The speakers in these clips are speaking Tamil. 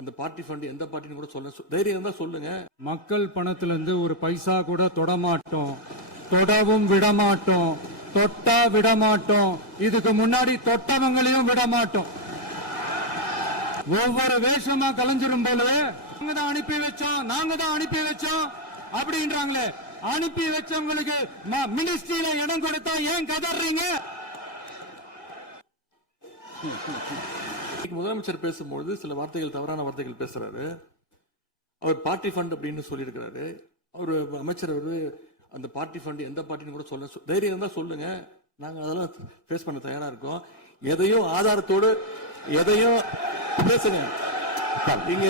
அந்த பார்ட்டி ஃபண்ட் எந்த பார்ட்டின்னு கூட சொல்ல தைரியம் இருந்தா சொல்லுங்க. மக்கள் பணத்துல இருந்து ஒரு பைசா கூட தொடமாட்டோம், தொடவும் விடமாட்டோம், தொட்டா விடமாட்டோம், இதுக்கு முன்னாடி தொட்டவங்களையும் விடமாட்டோம். ஒவ்வொரு வேஷமா கலைஞ்சிரும் போல நாங்க தான் அனுப்பி வச்சோம், நாங்க தான் அனுப்பி வச்சோம் அப்படின்றாங்களே. அனுப்பி வச்சவங்களுக்கு மினிஸ்ட்ரியில இடம் கொடுத்தா ஏன் கதறீங்க? முதலமைச்சர் பேசும்போது சில வார்த்தைகள், தவறான வார்த்தைகள் பேசுறாரு. அவர் பார்ட்டி ஃபண்ட் அப்படின்னு சொல்லியிருக்கிறாரு. அவர் அமைச்சர் அந்த பார்ட்டி ஃபண்ட் எந்த பார்ட்டின்னு கூட சொல்ல தைரியம் இருந்தா சொல்லுங்க. நாங்க அதெல்லாம் ஃபேஸ் பண்ண தயாரா இருக்கோம். எதையும் ஆதாரத்தோடு எதையும் பேசுங்க. நீங்க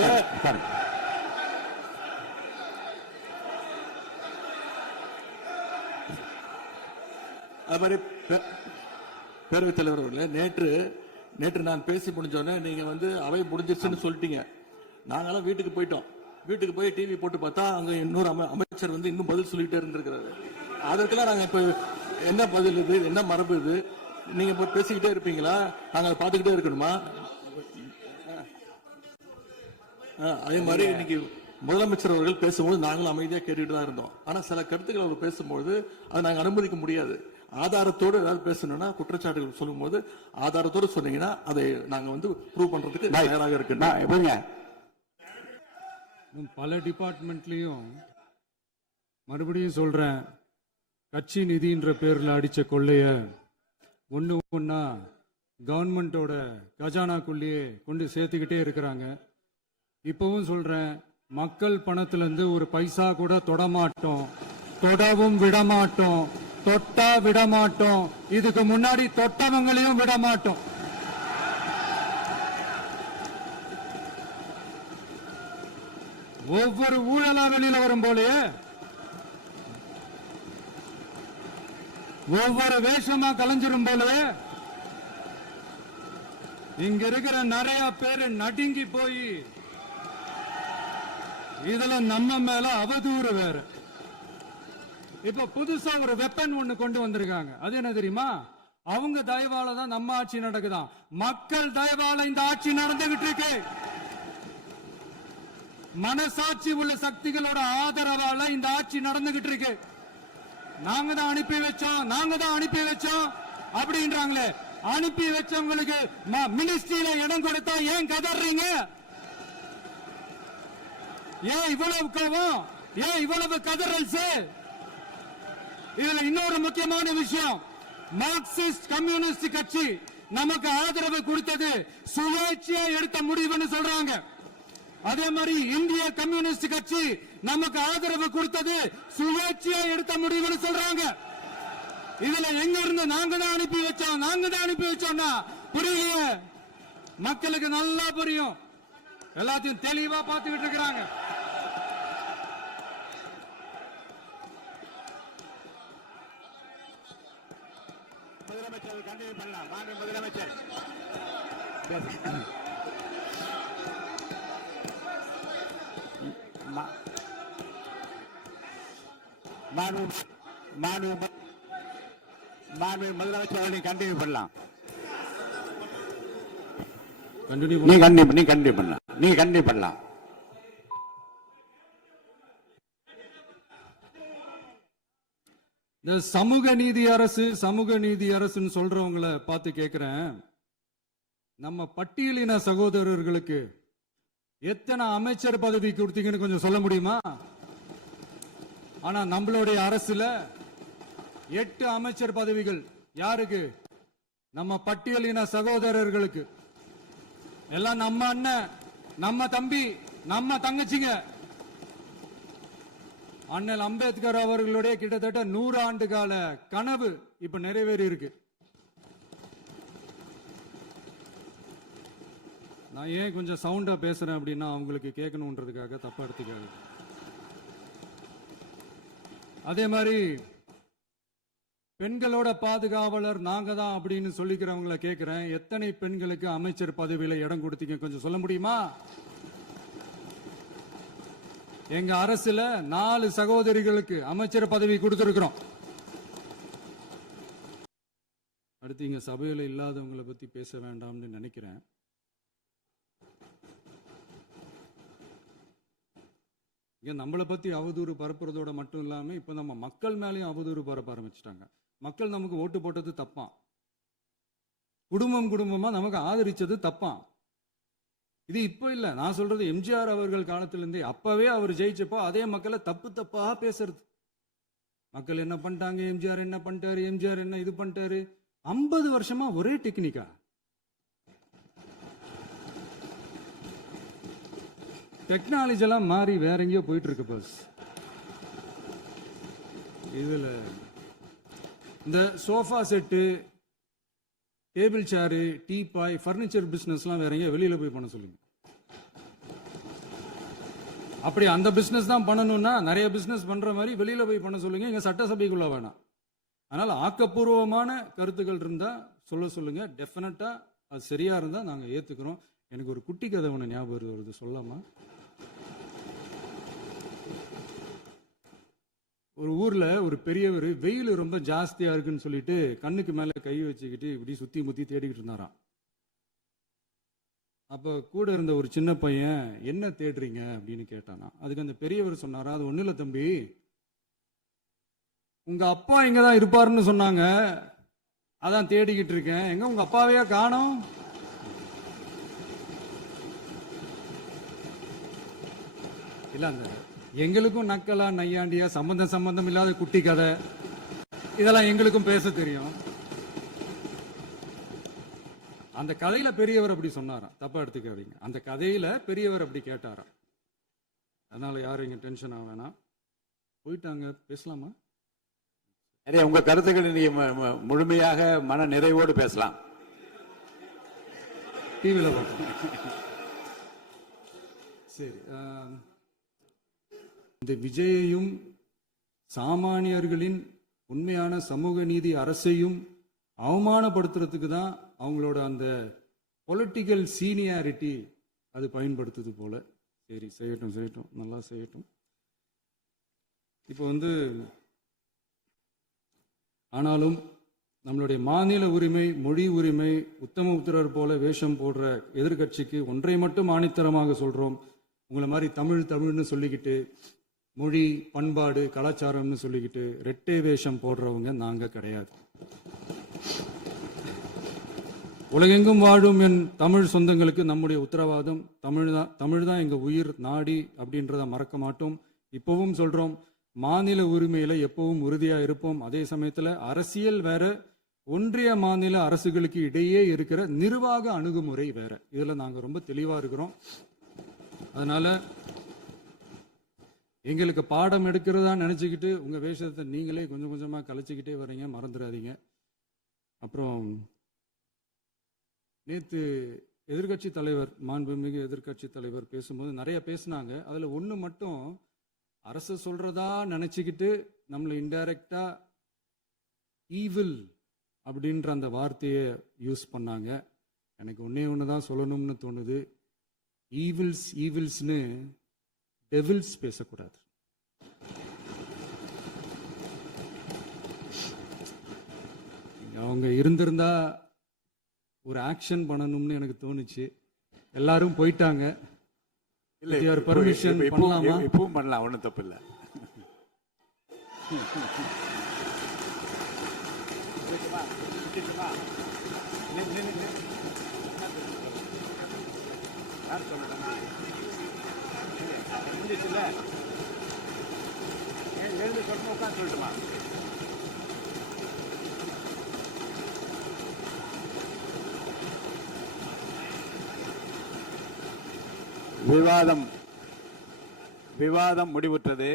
அது மாதிரி பேரவைத் தலைவர் அவர்களே, நேற்று நான் பேசி முடிஞ்சோடனே நீங்க அவை முடிஞ்சிருச்சுன்னு சொல்லிட்டீங்க. நாங்கெல்லாம் வீட்டுக்கு போயிட்டோம். வீட்டுக்கு போய் டிவி போட்டு பார்த்தா அங்க இன்னொரு அமைச்சர் இன்னும் பதில் சொல்லிட்டே இருந்திருக்கிறாரு. அதற்கெல்லாம் நாங்க இப்ப என்ன பதில் இது, என்ன மரபு இது? நீங்க இப்ப பேசிக்கிட்டே இருப்பீங்களா? நாங்க அதை பார்த்துக்கிட்டே இருக்கணுமா? அதே மாதிரி இன்னைக்கு முதலமைச்சர் அவர்கள் பேசும்போது நாங்களும் அமைதியா கேட்டுட்டு தான் இருந்தோம். ஆனா சில கருத்துக்கள் அவர் பேசும்போது அதை நாங்க அனுமதிக்க முடியாது. ஆதாரத்தோடு ஏதாவது பேசணும்னா, குற்றச்சாட்டுகள் சொல்லும் போது ஆதாரத்தோடு சொன்னீங்கன்னா அதை நாங்க ப்ரூவ் பண்றதுக்கு தயாராக இருக்கு. பல டிபார்ட்மெண்ட்லயும் மறுபடியும் சொல்றேன், கட்சி நிதின்ற பேர்ல அடிச்ச கொள்ளைய ஒண்ணு ஒண்ணா கவர்மெண்டோட கஜானாக்குள்ளேயே கொண்டு சேர்த்துக்கிட்டே இருக்கிறாங்க. இப்பவும் சொல்றேன், மக்கள் பணத்துல இருந்து ஒரு பைசா கூட தொடமாட்டோம், தொடவும் விடமாட்டோம், தொட்டா விடமாட்டோம், இதுக்கு முன்னாடி தொட்டவங்களையும் விடமாட்டோம். ஒவ்வொரு ஊழலா வெளியில வரும் போலயே ஒவ்வொரு வேஷமா கலைஞ்சிரும் போலவே இங்க இருக்கிற நிறைய பேரு நடுங்கி போய் இதுல நம்ம மேல அவதூறு வேற. இப்ப புதுசா ஒரு வெப்பன் ஒண்ணு கொண்டு வந்திருக்காங்க. அது என்ன தெரியுமா? அவங்க தயவால தான் நம்ம ஆட்சி நடக்குதான். மக்கள் தயவால இந்த ஆட்சி நடந்துகிட்டு இருக்கு. மனசாட்சி உள்ள சக்திகளோட ஆதரவால இந்த ஆட்சி நடந்துகிட்டு இருக்கு. நாங்க தான் அனுப்பி வச்சோம், நாங்க தான் அனுப்பி வச்சோம் அப்படின்றாங்களே. அனுப்பி வச்சவங்களுக்கு மினிஸ்ட்ரியில இடம் கொடுத்தா ஏன் கதறீங்க? ஏன் இவ்வளவு கோவம்? ஏன் இவ்வளவு கதறல்ஸ்? இதுல இன்னொரு முக்கியமான விஷயம், மார்க்சிஸ்ட் கம்யூனிஸ்ட் கட்சி நமக்கு ஆதரவு கொடுத்தது சுயேட்சையா எடுத்த முடிவுன்னு சொல்றாங்க. அதே மாதிரி இந்திய கம்யூனிஸ்ட் கட்சி நமக்கு ஆதரவு கொடுத்தது சுயேட்சையா எடுத்த முடிவுன்னு சொல்றாங்க. இதுல எங்க இருந்து நாங்க தான் அனுப்பி வச்சோம், நாங்க தான் அனுப்பி வச்சோம்னா புரியலையே. மக்களுக்கு நல்லா புரியும், எல்லாத்தையும் தெளிவா பார்த்துக்கிட்டு இருக்கிறாங்க. முதலமைச்சர் கண்டினியூ பண்ணலாம். மாண்பு முதலமைச்சர் முதலமைச்சர் கண்டினியூ பண்ணலாம். நீ கண்டினியூ பண்ணலாம். நீ கண்டினியூ பண்ணலாம். இந்த சமூக நீதி அரசு, சமூக நீதி அரசுன்னு சொல்றவங்களை பார்த்து கேட்கிறேன், நம்ம பட்டியலின சகோதரர்களுக்கு எத்தனை அமைச்சர் பதவி கொடுத்தீங்கன்னு கொஞ்சம் சொல்ல முடியுமா? ஆனா நம்மளுடைய அரசுல 8 அமைச்சர் பதவிகள் யாருக்கு? நம்ம பட்டியலின சகோதரர்களுக்கு. எல்லாம் நம்ம அண்ணன், நம்ம தம்பி, நம்ம தங்கச்சிங்க. அண்ணல் அம்பேத்கர் அவர்களுடைய கிட்டத்தட்ட 100 ஆண்டு கால கனவு இப்ப நிறைவேறி இருக்கு. நான் ஏன் கொஞ்சம் சவுண்டா பேசுறேன் அப்படின்னா அவங்களுக்கு கேட்கணுன்றதுக்காக, தப்பா எடுத்துக்காது. அதே மாதிரி பெண்களோட பாதுகாவலர் நாங்க தான் அப்படின்னு சொல்லிக்கிறவங்களை கேட்கிறேன், எத்தனை பெண்களுக்கு அமைச்சர் பதவியில இடம் கொடுத்தீங்க கொஞ்சம் சொல்ல முடியுமா? எங்க அரசுல 4 சகோதரிகளுக்கு அமைச்சர் பதவி கொடுத்திருக்கிறோம். அடுத்து இங்க சபையில இல்லாதவங்களை பத்தி பேச வேண்டாம்னு நினைக்கிறேன். இங்க நம்மளை பத்தி அவதூறு பரப்புறதோட மட்டும் இல்லாம இப்ப நம்ம மக்கள் மேலேயும் அவதூறு பரப்ப ஆரம்பிச்சிட்டாங்க. மக்கள் நமக்கு ஓட்டு போட்டது தப்பான், குடும்பம் குடும்பமா நமக்கு ஆதரிச்சது தப்பான். இது இப்ப இல்ல, நான் சொல்றது எம்ஜிஆர் அவர்கள் காலத்திலிருந்தே. அப்பவே அவர் ஜெயிச்சப்போ அதே மக்களை தப்பு தப்பா பேசுறது. மக்கள் என்ன பண்ணிட்டாங்க, எம்ஜிஆர் என்ன பண்ணிட்டாரு, எம்ஜிஆர் என்ன இது பண்ணிட்டாரு. 50 வருஷமா ஒரே டெக்னிக்கா. டெக்னாலஜி எல்லாம் மாறி வேற எங்கேயோ போயிட்டு இருக்கு பஸ். இதுல இந்த sofa set, table chair, teapoy, furniture பிசினஸ்லாம் வேற எங்கேயோ வெளியில போய் பண்ண சொல்லுங்க. அப்படி அந்த பிசினஸ் தான் பண்ணணும்னா நிறைய பிசினஸ் பண்ற மாதிரி வெளியில போய் பண்ண சொல்லுங்க, இங்க சட்டசபைக்குள்ள வேணாம். அதனால ஆக்கப்பூர்வமான கருத்துக்கள் இருந்தா சொல்லுங்க. டெஃபினட்டா அது சரியா இருந்தா நாங்க ஏத்துக்கிறோம். எனக்கு ஒரு குட்டி கதை ஒன்று ஞாபகம் வருது, சொல்லாமா? ஒரு ஊர்ல ஒரு பெரியவர் வெயில் ரொம்ப ஜாஸ்தியா இருக்குன்னு சொல்லிட்டு கண்ணுக்கு மேல கை வச்சுக்கிட்டு இப்படி சுத்தி முத்தி தேடிக்கிட்டு இருந்தாராம். அப்ப கூட இருந்த ஒரு சின்ன பையன், என்ன தேடுறீங்க அப்படின்னு கேட்டானா. அதுக்கு அந்த பெரியவர் சொன்னாரா, அது ஒண்ணு இல்ல தம்பி, உங்க அப்பா இங்கதான் இருப்பாருன்னு சொன்னாங்க, அதான் தேடிக்கிட்டு இருக்கேன். எங்க உங்க அப்பாவையா காணோம்? இல்ல, அந்த எங்களுக்கும் நக்கலா நையாண்டியா சம்பந்தம் இல்லாத குட்டி கதை இதெல்லாம் எங்களுக்கும் பேச தெரியும். அந்த கதையில பெரியவர் அப்படி சொன்னாராம், தப்பா எடுத்துக்காதீங்க. அந்த கதையில பெரியவர் அப்படி கேட்டாராம். அதனால யாரும் இங்க டென்ஷன் ஆக வேணாம். போயிட்டாங்க, பேசலாமா? சரி, உங்க கருத்துக்களை நீங்க முழுமையாக மன நிறைவோடு பேசலாம். டிவியில பார்ப்போம். சரி, இந்த விஜயையும் சாமானியர்களின் உண்மையான சமூக நீதி அரசையும் அவமானப்படுத்துறதுக்கு தான் அவங்களோட அந்த பொலிட்டிக்கல் சீனியாரிட்டி அது பயன்படுத்துது போல. சரி, செய்யட்டும், நல்லா செய்யட்டும். இப்போ ஆனாலும் நம்மளுடைய மாநில உரிமை, மொழி உரிமை, உத்தம உத்தரர் போல வேஷம் போடுற எதிர்கட்சிக்கு ஒன்றை மட்டும் ஆணித்தரமாக சொல்றோம். உங்களை மாதிரி தமிழ்னு சொல்லிக்கிட்டு, மொழி, பண்பாடு, கலாச்சாரம்னு சொல்லிக்கிட்டு ரெட்டை வேஷம் போடுறவங்க நாங்க கிடையாது. உலகெங்கும் வாழும் என் தமிழ் சொந்தங்களுக்கு நம்முடைய உத்தரவாதம் தமிழ் தான் எங்க உயிர் நாடி அப்படின்றத மறக்க மாட்டோம். இப்பவும் சொல்றோம், மாநில உரிமையில எப்பவும் உறுதியா இருப்போம். அதே சமயத்துல அரசியல் வேற, ஒன்றிய மாநில அரசுகளுக்கு இடையே இருக்கிற நிர்வாக அணுகுமுறை வேற. இதுல நாங்க ரொம்ப தெளிவா இருக்கிறோம். அதனால எங்களுக்கு பாடம் எடுக்கிறதா நினைச்சுக்கிட்டு உங்க வேஷத்தை நீங்களே கொஞ்சம் கொஞ்சமா கலைச்சிக்கிட்டே வர்றீங்க, மறந்துடாதீங்க. அப்புறம் நேத்து எதிர்கட்சி தலைவர், மாண்புமிகு எதிர்கட்சி தலைவர் பேசும்போது நிறைய பேசினாங்க. அதுல ஒண்ணு மட்டும், அரசு சொல்றதா நினைச்சுக்கிட்டு நம்மளை இன்டைரக்டா ஈவில் அப்படின்ற அந்த வார்த்தையை யூஸ் பண்ணாங்க. எனக்கு ஒண்ணுதான் சொல்லணும்னு தோணுது. ஈவில்ஸ்னு டெவில்ஸ் பேசக்கூடாது. அவங்க இருந்திருந்தா ஒரு ஆக்ஷன் பண்ணணும்னு எனக்கு தோணுச்சு. எல்லாரும் போயிட்டாங்க. இல்ல, பர்மிஷன் பண்ணலாமா? இப்பவும் பண்ணலாம், ஒன்றும் தப்பு இல்லை. விவாதம் முடிவுற்றது.